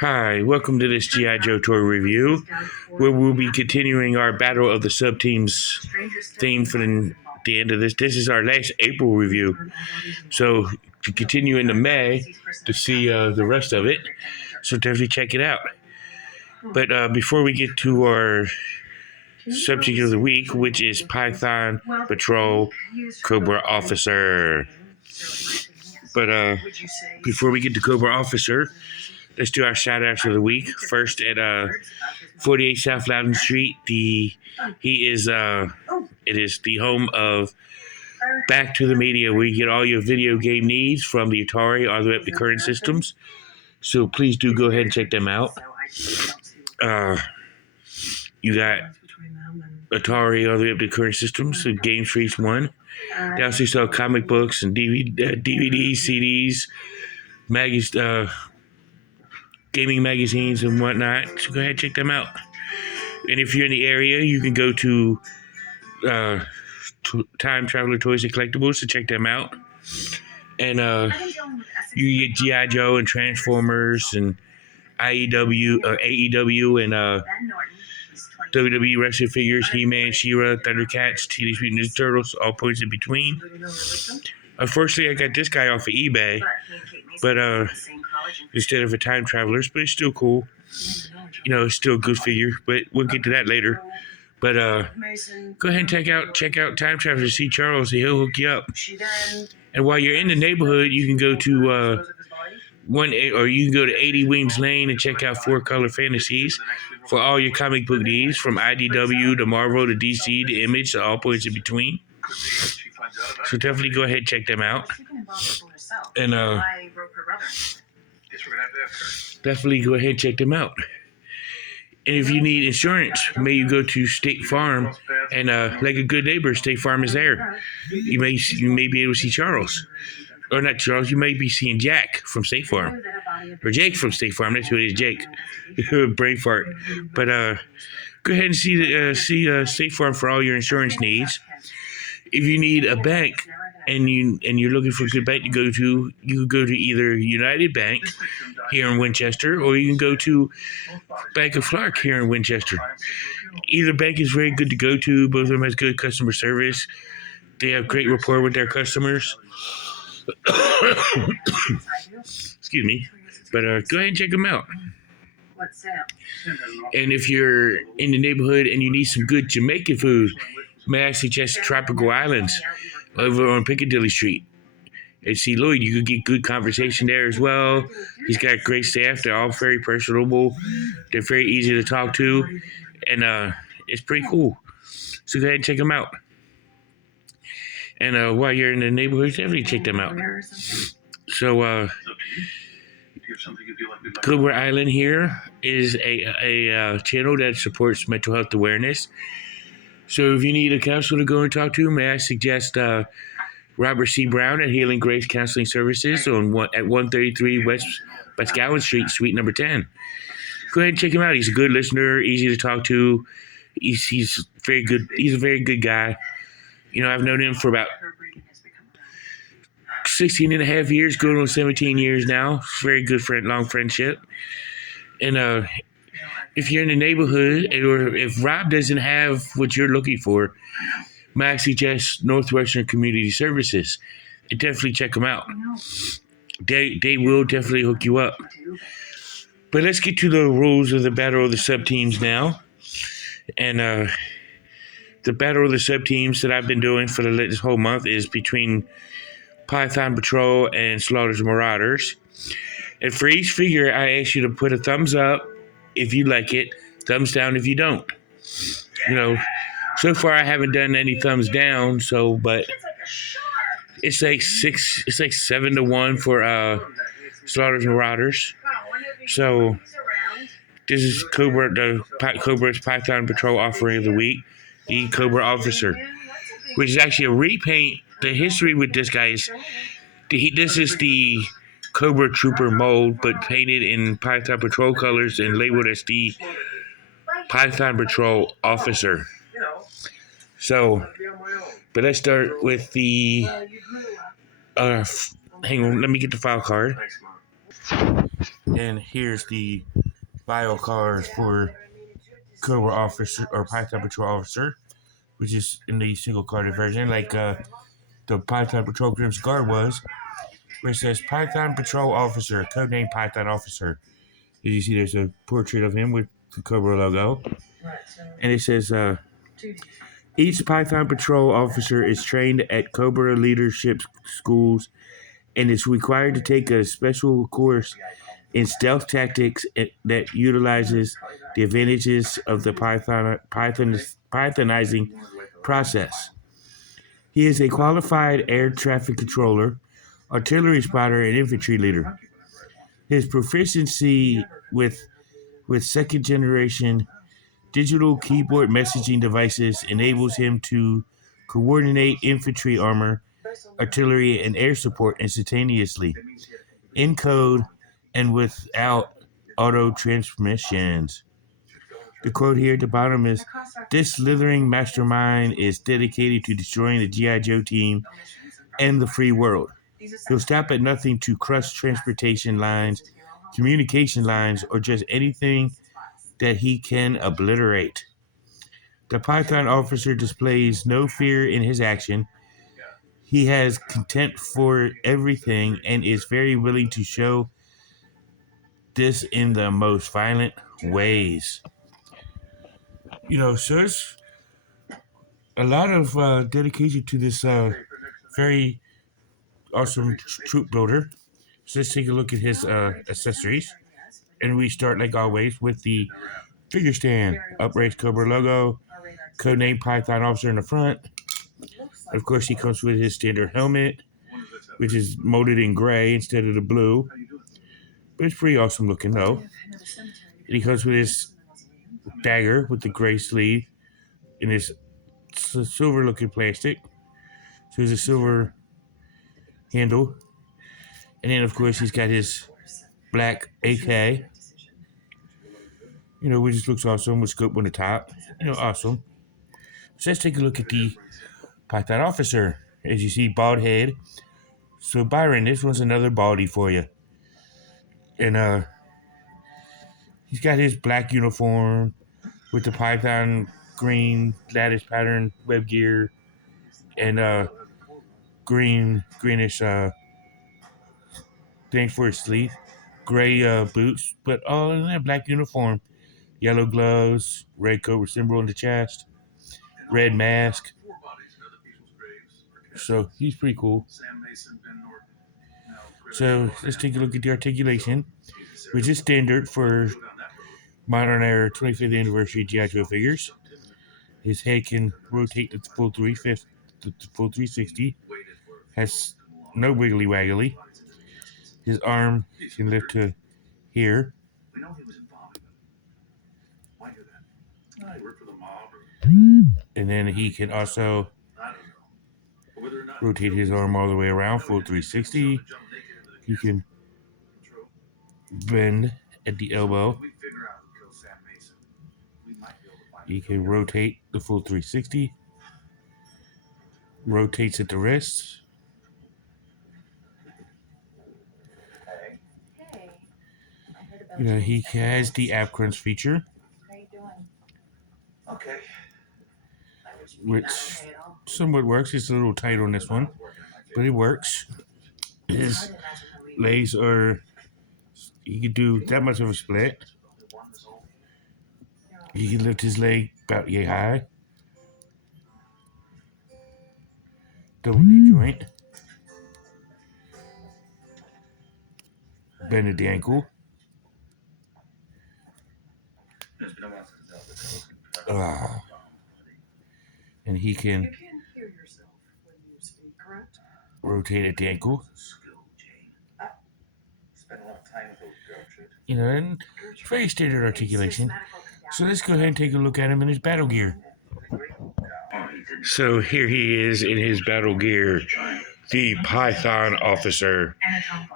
Hi, welcome to this G.I. Joe toy review, where we'll be continuing our Battle of the Sub-Teams theme for the end of this. This is our last April review, so to continue into May to see the rest of it, so definitely check it out. But before we get to our subject of the week, which is Python Patrol Cobra Officer. But before we get to Cobra Officer, let's do our shout-outs of the week. First, at 48 South Loudon Street, it is the home of Back to the Media, where you get all your video game needs from the Atari all the way up to current systems. So please do go ahead and check them out. You got Atari all the way up to current systems, so games for each one. They also sell comic books and DVDs, CDs, gaming magazines and whatnot. So go ahead and check them out. And if you're in the area, you can go to Time Traveler Toys and Collectibles to check them out. And you get G.I. Joe and Transformers and AEW and WWE wrestling figures, He-Man, She-Ra, Thundercats, Teenage Mutant Ninja Turtles, all points in between. Unfortunately, I got this guy off of eBay, but instead of a Time Travelers, but it's still cool. You know, it's still a good figure, but we'll get to that later. But go ahead and check out Time Travelers. See Charles, he'll hook you up. And while you're in the neighborhood, you can go to 80 Wings Lane and check out Four Color Fantasies for all your comic book needs, from IDW to Marvel to DC to Image to all points in between. So definitely go ahead and check them out. And definitely go ahead and check them out. And if you need insurance, may you go to State Farm, and like a good neighbor, State Farm is there. You may be able to see Charles. Or not Charles, you may be seeing Jack from State Farm. Or Jake from State Farm. That's who it is, Jake. Brain fart. But go ahead and see State Farm for all your insurance needs. If you need a bank and you're looking for a good bank to go to, you can go to either United Bank here in Winchester, or you can go to Bank of Clark here in Winchester. Either bank is very good to go to. Both of them has good customer service. They have great rapport with their customers. Excuse me. But go ahead and check them out. And if you're in the neighborhood and you need some good Jamaican food, may I suggest Tropical Islands over on Piccadilly Street. And see Lloyd, you could get good conversation there as well. He's got great staff. They're all very personable. They're very easy to talk to. And it's pretty cool. So go ahead and check them out. And while you're in the neighborhood, definitely check them out. So Cobra Island here is a channel that supports mental health awareness. So if you need a counselor to go and talk to, may I suggest Robert C. Brown at Healing Grace Counseling Services at 133 West Boscawen Street, Suite number 10. Go ahead and check him out. He's a good listener, easy to talk to. He's very good. He's a very good guy. You know, I've known him for about 16 and a half years, going on 17 years now. Very good friend, long friendship. And if you're in the neighborhood, or if Rob doesn't have what you're looking for, may I suggest Northwestern Community Services. And definitely check them out. They will definitely hook you up. But let's get to the rules of the Battle of the Sub-Teams now. And the Battle of the Sub-Teams that I've been doing for this whole month is between Python Patrol and Slaughter's Marauders. And for each figure, I ask you to put a thumbs up if you like it, thumbs down if you don't. You know, so far I haven't done any thumbs down, but it's like 7-1 for Slaughter's Marauders. So this is Cobra's Python Patrol offering of the week, the Cobra Officer, which is actually a repaint. The history with this guy is this is the Cobra Trooper mold, but painted in Python Patrol colors and labeled as the Python Patrol Officer. So, but let's start with the hang on, let me get the file card. And here's the bio cars for Cobra officer or Python Patrol officer, which is in the single carded version, like the Python Patrol Grim's Guard was, where it says Python Patrol Officer, codename Python Officer. As you see, there's a portrait of him with the Cobra logo. And it says, each Python Patrol officer is trained at Cobra leadership schools and is required to take a special course in stealth tactics that utilizes the advantages of the Pythonizing process. He is a qualified air traffic controller, artillery spotter, and infantry leader. His proficiency with second generation digital keyboard messaging devices enables him to coordinate infantry armor, artillery, and air support instantaneously, in code and without auto transmissions. The quote here at the bottom is, "This slithering mastermind is dedicated to destroying the G.I. Joe team and the free world. He'll stop at nothing to crush transportation lines, communication lines, or just anything that he can obliterate." The Python officer displays no fear in his action. He has contempt for everything and is very willing to show this in the most violent ways. So it's a lot of dedication to this very awesome troop builder. So let's take a look at his accessories. And we start, like always, with the figure stand. Upraised Cobra logo, codename Python Officer in the front. Of course, he comes with his standard helmet, which is molded in gray instead of the blue. But it's pretty awesome looking, though. And he comes with his dagger with the gray sleeve in this silver looking plastic. So there's a silver handle. And then, of course, he's got his black AK, which just looks awesome with scope on the top. Awesome. So let's take a look at the Python officer. As you see, bald head. So Byron, this one's another baldy for you. And he's got his black uniform with the Python green lattice pattern web gear and greenish thing for his sleeve. Gray boots, but all in that black uniform. Yellow gloves, red Cobra symbol on the chest, red mask. So he's pretty cool. So let's take a look at the articulation, which is standard for modern era 25th anniversary G.I. Joe figures. His head can rotate the full 360. Has no wiggly waggly. His arm can lift to here. And then he can also rotate his arm all the way around, full 360. He can bend at the elbow. He can rotate the full 360. Rotates at the wrist. He has the ab crunch feature, which somewhat works. It's a little tight on this one, but it works. His legs are, he can do that much of a split. He can lift his leg about yay high. Double knee joint. Bend at the ankle. And he can rotate at the ankle. And very standard articulation. So let's go ahead and take a look at him in his battle gear. So here he is in his battle gear, the Python officer.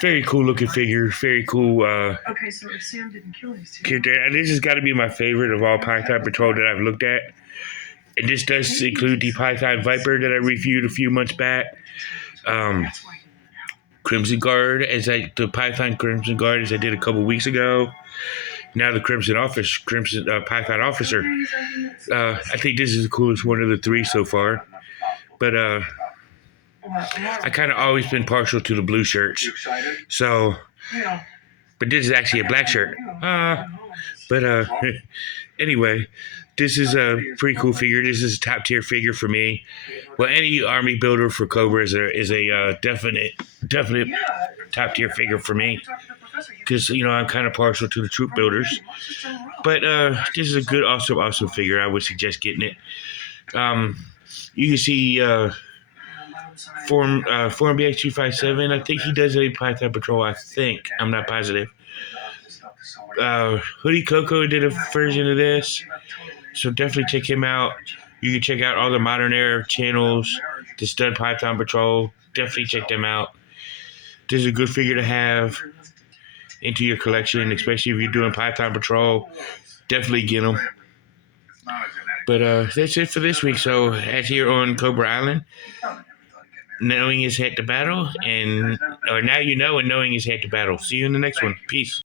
Very cool looking figure. Very cool character. And this has got to be my favorite of all Python Patrol that I've looked at. And this does include the Python Viper that I reviewed a few months back. Crimson Guard the Python Crimson Guard as I did a couple weeks ago. Now the Crimson Python Officer. I think this is the coolest one of the three so far. But I kind of always been partial to the blue shirts. So, but this is actually a black shirt. But anyway, this is a pretty cool figure. This is a top tier figure for me. Well, any army builder for Cobra is a definite top tier figure for me. Because, I'm kind of partial to the troop builders. But this is a good, awesome figure. I would suggest getting it. You can see Form BX257. I think he does a Python Patrol, I think. I'm not positive. Hoodie Coco did a version of this. So definitely check him out. You can check out all the Modern Era channels. The Stud Python Patrol. Definitely check them out. This is a good figure to have into your collection, especially if you're doing Python Patrol. Definitely get them. But that's it for this week. So as here on Cobra Island, knowing is head to battle, or now you know and knowing is head to battle. See you in the next one. Peace.